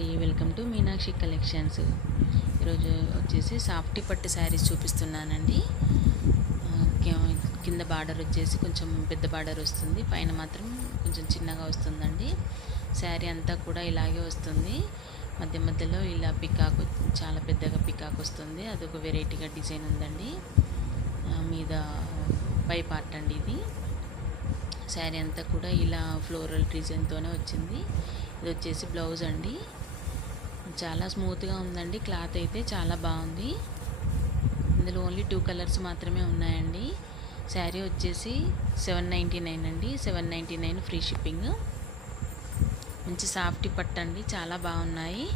అండి, welcome to Meenakshi collections. ఈరోజు వచ్చేసి సాఫ్టీ పట్టు శారీస్ చూపిస్తున్నానండి. కింద బార్డర్ వచ్చేసి కొంచెం పెద్ద బార్డర్ వస్తుంది, పైన మాత్రం కొంచెం చిన్నగా వస్తుందండి. శారీ అంతా కూడా ఇలాగే వస్తుంది. మధ్య మధ్యలో ఇలా పికాక్, చాలా పెద్దగా పికాక్ వస్తుంది. అదొక వెరైటీగా డిజైన్ ఉందండి. మీద పై పార్ట్ అండి ఇది. శారీ అంతా కూడా ఇలా ఫ్లోరల్ డిజైన్తోనే వచ్చింది. ఇది వచ్చేసి బ్లౌజ్ అండి. చాలా స్మూత్గా ఉందండి, క్లాత్ అయితే చాలా బాగుంది. ఇందులో ఓన్లీ 2 కలర్స్ మాత్రమే ఉన్నాయండి. శారీ వచ్చేసి 799 అండి. 799 ఫ్రీ షిప్పింగ్. మంచి సాఫ్టీ పట్టు అండి, చాలా బాగున్నాయి.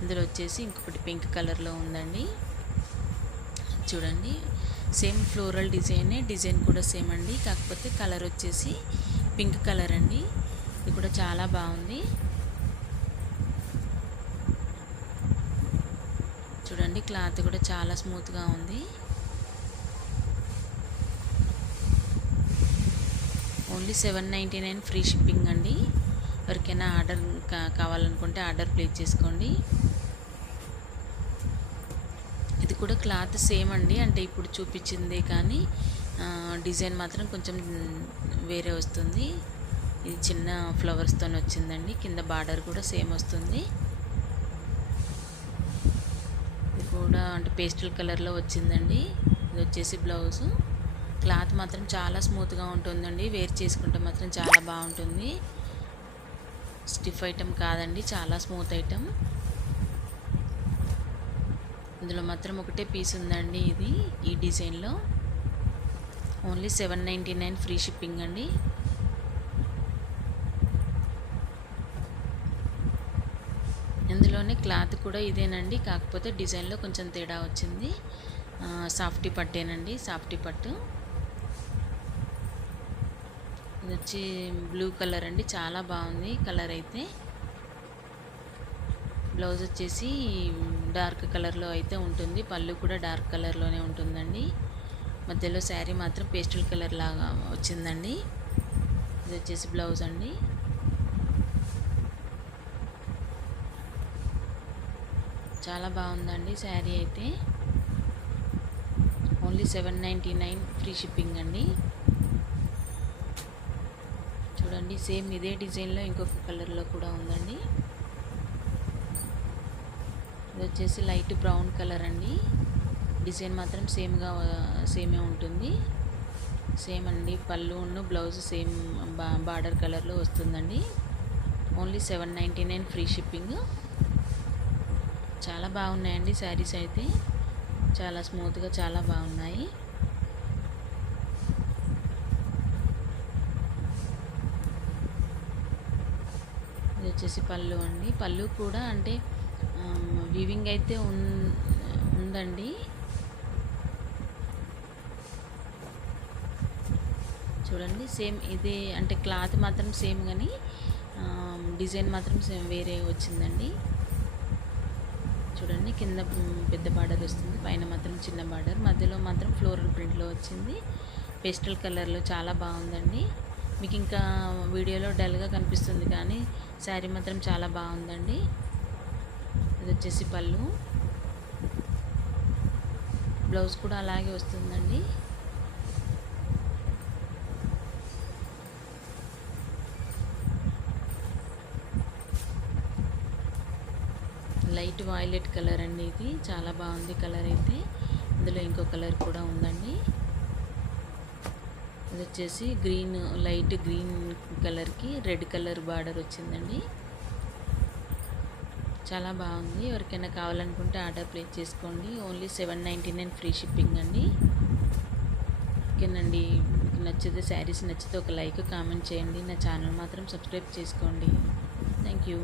ఇందులో వచ్చేసి ఇంకొకటి పింక్ కలర్లో ఉందండి. చూడండి, సేమ్ ఫ్లోరల్ డిజైన్ కూడా సేమ్ అండి, కాకపోతే కలర్ వచ్చేసి పింక్ కలర్ అండి. ఇది కూడా చాలా బాగుంది. చూడండి, క్లాత్ కూడా చాలా స్మూత్గా ఉంది. ఓన్లీ 799 ఫ్రీ షిప్పింగ్ అండి. ఎవరికైనా ఆర్డర్ కావాలనుకుంటే ఆర్డర్ ప్లేస్ చేసుకోండి. ఇది కూడా క్లాత్ సేమ్ అండి, అంటే ఇప్పుడు చూపించిందే కానీ డిజైన్ మాత్రం కొంచెం వేరే వస్తుంది. ఇది చిన్న ఫ్లవర్స్తో వచ్చిందండి. కింద బార్డర్ కూడా సేమ్ వస్తుంది. ఇది కూడా అంటే పేస్టల్ కలర్లో వచ్చిందండి. ఇది వచ్చేసి బ్లౌజు. క్లాత్ మాత్రం చాలా స్మూత్గా ఉంటుందండి, వేర్ చేసుకుంటే మాత్రం చాలా బాగుంటుంది. స్టిఫ్ ఐటమ్ కాదండి, చాలా స్మూత్ ఐటమ్. ఇందులో మాత్రం ఒకటే పీస్ ఉందండి, ఇది ఈ డిజైన్లో. ఓన్లీ 799 ఫ్రీ షిప్పింగ్ అండి. ఇందులోనే క్లాత్ కూడా ఇదేనండి, కాకపోతే డిజైన్లో కొంచెం తేడా వచ్చింది. సాఫ్టీ పట్టేనండి, సాఫ్టీ పట్టు. ఇది వచ్చి బ్లూ కలర్ అండి, చాలా బాగుంది కలర్ అయితే. బ్లౌజ్ వచ్చేసి డార్క్ కలర్లో అయితే ఉంటుంది. పళ్ళు కూడా డార్క్ కలర్లోనే ఉంటుందండి. మధ్యలో శారీ మాత్రం పేస్టల్ కలర్ లాగా వచ్చిందండి. ఇది వచ్చేసి బ్లౌజ్ అండి. చాలా బాగుందండి శారీ అయితే. ఓన్లీ 799 ఫ్రీ షిప్పింగ్ అండి. చూడండి, సేమ్ ఇదే డిజైన్లో ఇంకొక కలర్లో కూడా ఉందండి. ఇది వచ్చేసి లైట్ బ్రౌన్ కలర్ అండి. డిజైన్ మాత్రం సేమే ఉంటుంది. సేమ్ అండి, పళ్ళు బ్లౌజ్ సేమ్ బార్డర్ కలర్లో వస్తుందండి. Only 799 free shipping. చాలా బాగున్నాయండి శారీస్ అయితే, చాలా స్మూత్గా చాలా బాగున్నాయి. ఇది వచ్చేసి పళ్ళు అండి. పళ్ళు కూడా అంటే వీవింగ్ అయితే ఉందండి. చూడండి, సేమ్ ఇదే అంటే క్లాత్ మాత్రం సేమ్ కానీ డిజైన్ మాత్రం సేమ్ వేరే వచ్చిందండి. చూడండి, కింద పెద్ద బార్డర్ వస్తుంది, పైన మాత్రం చిన్న బార్డర్, మధ్యలో మాత్రం ఫ్లోరల్ ప్రింట్లో వచ్చింది. పేస్టల్ కలర్లో చాలా బాగుందండి. మీకు ఇంకా వీడియోలో డల్గా కనిపిస్తుంది కానీ శారీ మాత్రం చాలా బాగుందండి. ఇది వచ్చేసి పళ్ళు. బ్లౌజ్ కూడా అలాగే వస్తుందండి. లైట్ వైలెట్ కలర్ అండి, ఇది చాలా బాగుంది కలర్ అయితే. ఇందులో ఇంకో కలర్ కూడా ఉందండి. ఇది వచ్చేసి లైట్ గ్రీన్ కలర్కి రెడ్ కలర్ బార్డర్ వచ్చిందండి. చాలా బాగుంది. ఎవరికైనా కావాలనుకుంటే ఆర్డర్ ప్లేస్ చేసుకోండి. ఓన్లీ 799 ఫ్రీ షిప్పింగ్ అండి. ఓకేనండి, మీకు నచ్చితే శారీస్ నచ్చితే ఒక లైక్ కామెంట్ చేయండి. నా ఛానల్ మాత్రం సబ్స్క్రైబ్ చేసుకోండి. Thank you.